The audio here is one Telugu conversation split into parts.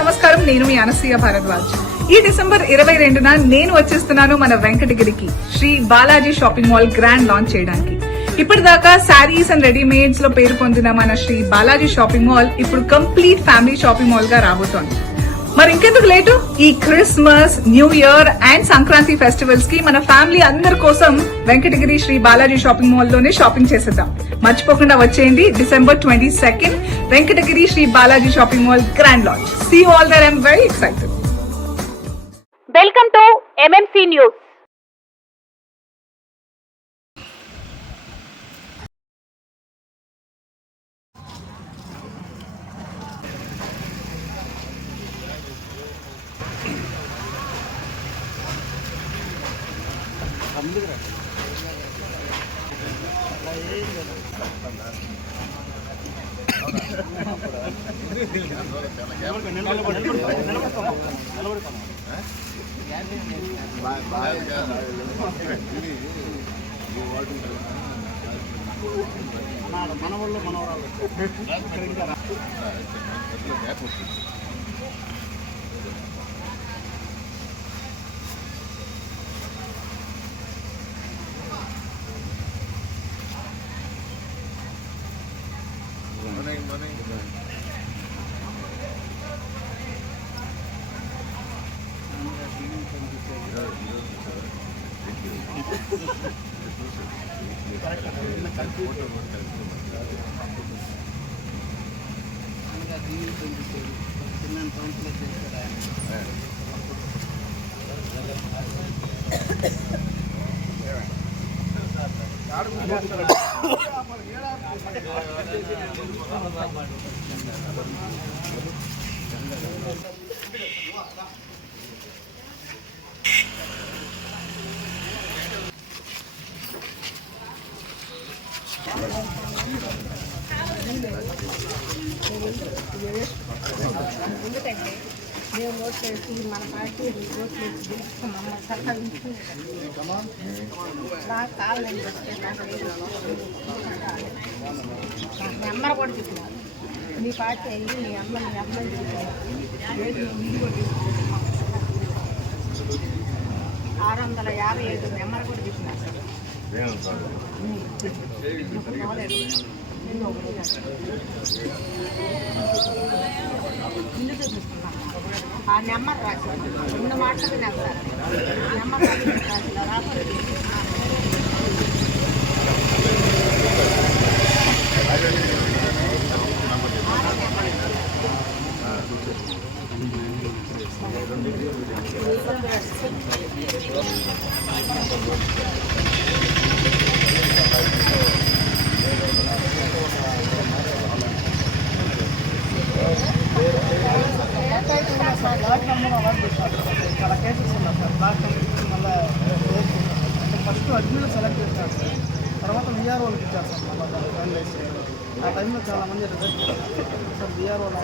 నమస్కారం. నేను మీ అనసూయ భారద్వాజ్. ఈ డిసెంబర్ 22న నేను వచ్చేస్తున్నాను మన వెంకటగిరికి Shri Balaji shopping mall grand launch చేయడానికి. ఇప్పటిదాకా శారీస్ అండ్ రెడీమేడ్స్ లో పేరు పొందిన మన శ్రీ బాలాజీ షాపింగ్ మాల్ ఇప్పుడు కంప్లీట్ ఫ్యామిలీ షాపింగ్ మాల్ గా రాబోతోంది. మరి ఇంకెందుకు లేటు, ఈ Christmas, new year and Sankranti festivals కి మన ఫ్యామిలీ అందరి కోసం వెంకటగిరి శ్రీ బాలాజీ షాపింగ్ మాల్ లోనే షాపింగ్ చేసేద్దాం. మర్చిపోకుండా వచ్చేయండి. December 22 Venkatagiri Shri Balaji shopping mall grand launch. See you all there. I am very excited. Welcome to MMC news. ఎందుకంటే మేము ఓట్లు వేసి మన పార్టీ ఓట్లు వేసి గెలుచుకున్నాం. మన సర్కారు నాకు కావాలని చెప్తే నాకు నెంబర్ కూడా చెప్పినారు. మీ పార్టీ అయ్యి మీ అమ్మని చెప్పి 655 నెంబర్ కూడా చెప్పినారు. ఇల్లు చూపిస్తున్నాం. ఆ నెంబర్ రాసి 2 మాటలు నెంబర్ రాసి రాకపోతే చాలా కేసెస్ ఉన్నాయి సార్. బ్లాక్ మళ్ళీ ఫస్ట్ అడ్మిట్ సెలెక్ట్ చేస్తారు సార్. తర్వాత విఆర్ వాళ్ళకి ఇచ్చారు సార్. మళ్ళీ ఫైనలైజ్ ఆ టైంలో చాలా మంది రిజెక్ట్ చేస్తారు సార్. విఆర్ వాళ్ళు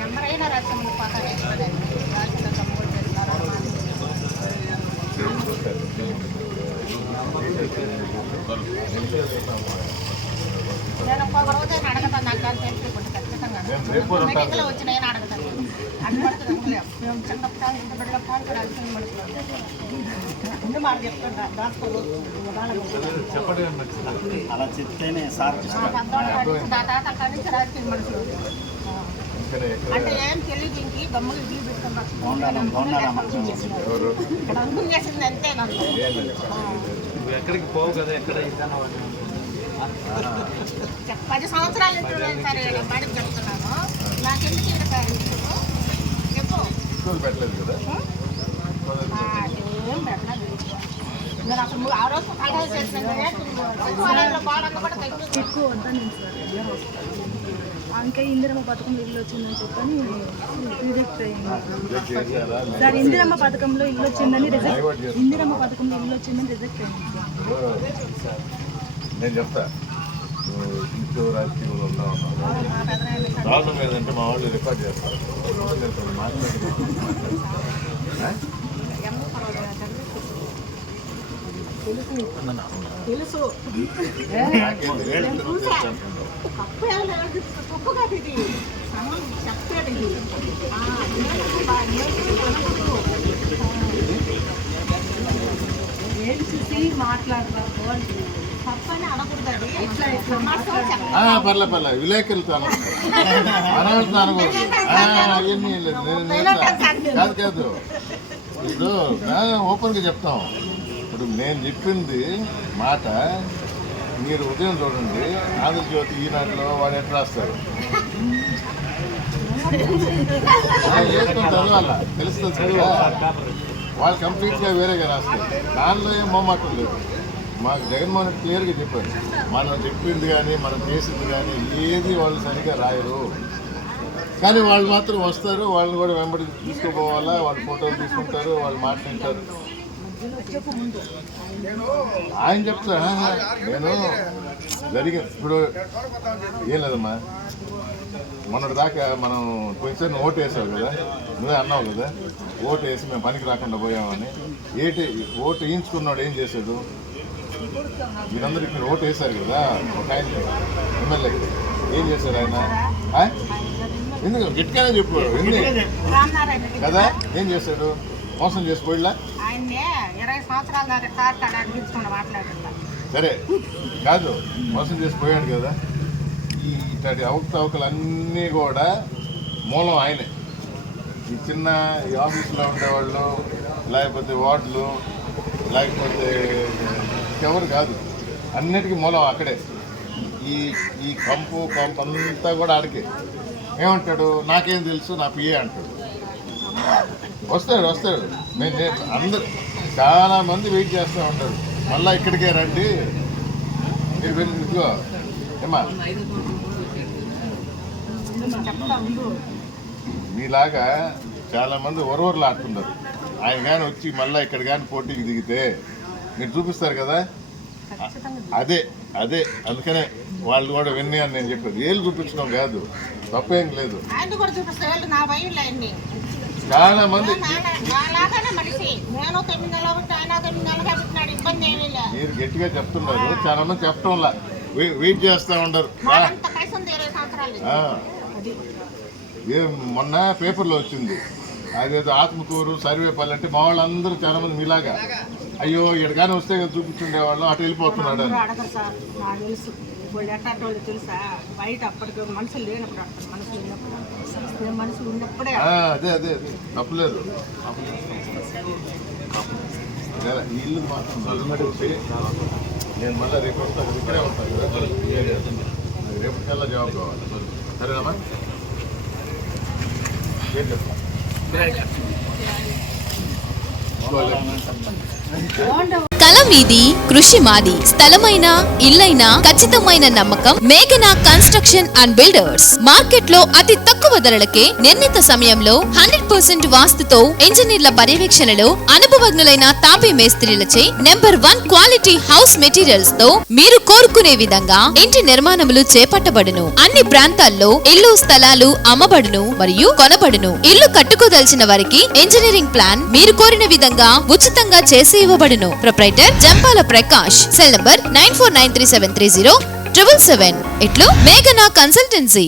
నెంబర్ అయినా రాష్ట్రంలో నేను ఒక్కొక్క రోజు అడగతాను. నాకు కానీ తెలిసి ఖచ్చితంగా మెడికల్ వచ్చినాయని అడగతాను. అడగడుతుంది మేము చిన్నప్పుడు ఇంత బిడ్డ పాలు కూడా అడిగిన మనుషులు ముందు మాట చెప్తుంటా. అలా చెప్తేనే సార్ తాత అక్కడి నుంచి రాజకీయ మనుషులు అంటే ఏం తెలియదు. ఇంక గమ్ములు ఇడ్లీ పెట్టుకుంటారు. ఇక్కడ అనుకుని చేసింది అంతే. నన్ను ఎక్కడికి పోవు కదా, ఎక్కడ 10 సంవత్సరాలు ఇంట్లో సార్ బయటకు చెప్తున్నాను. నాకెందుకు ఇక్కడ సార్ చెప్పు ఏం పెట్టలేదు. నేను అసలు ఆ రోజు కలహాలు చేసిన బాగా కూడా ఎక్కువ వద్దని సార్. ఇంకా ఇందిరమ్మ పథకంలో ఇల్లు వచ్చిందని చెప్పని రిజెక్ట్ అయింది సార్. ఇందిరమ్మ పథకంలో ఇల్లు వచ్చిందని రిజెక్ట్ అయింది సార్. నేను చెప్తా ఇంట్లో రాజకీయంలో ప్రాబ్లం ఏదంటే మా వాళ్ళు రికార్డ్ చేస్తారు. తెలుసు కప్పు ఎవరు తప్పు కాదు ఇది చెప్పేది ఏం చూసి మాట్లాడతారు తప్పని అనకూడదు పర్లే విలేకరులతో అనవలసిన అనకూడదు అవన్నీ లేదు కాదు ఇప్పుడు ఓపెన్గా చెప్తాం. ఇప్పుడు నేను చెప్పింది మాట మీరు ఉదయం చూడండి, ఆంధ్రజ్యోతి ఈనాటిలో వాడు ఎట్లా రాస్తారు చదవాలా తెలుస్తుంది కదా. వాళ్ళు కంప్లీట్గా వేరేగా రాస్తారు, దానిలో ఏం మొమ్మాటం లేదు. మాకు జగన్మోహన్ రెడ్డి క్లియర్గా చెప్పారు, మనం చెప్పింది కానీ మనం చేసింది కానీ ఏది వాళ్ళు సరిగా రాయరు. కానీ వాళ్ళు మాత్రం వస్తారు, వాళ్ళని కూడా వెంబడి తీసుకుపోవాలా, వాళ్ళు ఫోటోలు తీసుకుంటారు, వాళ్ళు మాట్లాడతారు. ఆయన చెప్తా నేను జరిగింది ఇప్పుడు ఏం లేదమ్మా. మొన్నటి దాకా మనం కొంచెం ఓటు వేసావు కదా, నువ్వే అన్నావు కదా, ఓటు వేసి మేము పనికి రాకుండా పోయామని. ఓటు వేయించుకున్నాడు ఏం చేశాడు? మీరందరికీ మీరు ఓటు వేశారు కదా, ఒక ఆయన ఎమ్మెల్యే ఏం చేశారు ఆయన? ఎందుకు గట్టిగానే చెప్పు కదా, ఏం చేశాడు? మోసం చేసి పోయిలా ఆయన్ని 20 సంవత్సరాల దాకా కార్ అడిగించుకుని మాట్లాడుతున్నా. సరే కాదు, మోసం చేసి పోయాడు కదా. ఇట్లాంటి అవకతవకలన్నీ కూడా మూలం ఆయనే. ఈ చిన్న ఈ ఆఫీసులో ఉండేవాళ్ళు, లేకపోతే వార్డులు, లేకపోతే ఎవరు కాదు, అన్నిటికీ మూలం అక్కడే. ఈ కంపు అంతా కూడా ఆడికే. ఏమంటాడు? నాకేం తెలుసు, నా పిఏ అంటాడు. వస్తాడు. నేను అందరు చాలా మంది వెయిట్ చేస్తూ ఉంటారు, మళ్ళీ ఇక్కడికే రండి మీరు వెళ్ళి. ఇదిగో ఏమా మీలాగా చాలా మంది ఒరవరులు ఆడుతున్నారు. ఆయన కానీ వచ్చి మళ్ళీ ఇక్కడ కానీ పోటీకి దిగితే మీరు చూపిస్తారు కదా. అదే అందుకనే వాళ్ళు కూడా విన్ని అని నేను చెప్పేది. ఏళ్ళు చూపించడం కాదు, తప్పేం లేదు. చాలా మంది మీరు గట్టిగా చెప్తున్నారు, చాలా మంది చెప్పటంలా వెయిట్ చేస్తూ ఉండరు. మొన్న పేపర్లో వచ్చింది, అదేదో ఆత్మకూరు సర్వేపల్లి అంటే మా వాళ్ళందరూ చాలా మంది మీలాగా అయ్యో ఎడగానే వస్తే కదా చూపించుండేవాళ్ళం, అటు వెళ్ళిపోతున్నాడు అని. తెలుసా బయట అప్పటికి మనుషులు లేనప్పుడు మనుషులు ఉన్నప్పుడే అదే తప్పలేదు. ఈ ఇల్లు మాత్రం వచ్చి నేను మళ్ళీ రేపు వస్తాను, ఇక్కడే ఉంటాను కదా, రేపటికల్లా జవాబు కావాలి. సరేనమ్మా, ఏం చెప్తాను? కల మీది, కృషి మాది. స్థలమైన, ఇల్లైనా ఖచ్చితమైన నమ్మకం మేఘనా కన్స్ట్రక్షన్ అండ్ బిల్డర్స్. మార్కెట్ లో అతి తక్కువ ధరలకే నిర్ణీత సమయంలో 100% వాస్తుతో ఇంజనీర్ల పర్యవేక్షణలో అనుభవజ్ఞులైన తాపీ మేస్త్రీలచే నెంబర్ 1 క్వాలిటీ హౌస్ మెటీరియల్స్ తో మీరు కోరుకునే విధంగా ఇంటి నిర్మాణములు చేపట్టబడును. అన్ని ప్రాంతాల్లో ఇల్లు స్థలాలు అమ్మబడును మరియు కొనబడును. ఇల్లు కట్టుకోదలిచిన వారికి ఇంజనీరింగ్ ప్లాన్ మీరు కోరిన విధంగా ఉచితంగా చేసి ఇవ్వబడును. Proprietor Jampala Prakash. Cell number 9493730777. ఇట్లు మేఘనా కన్సల్టెన్సీ.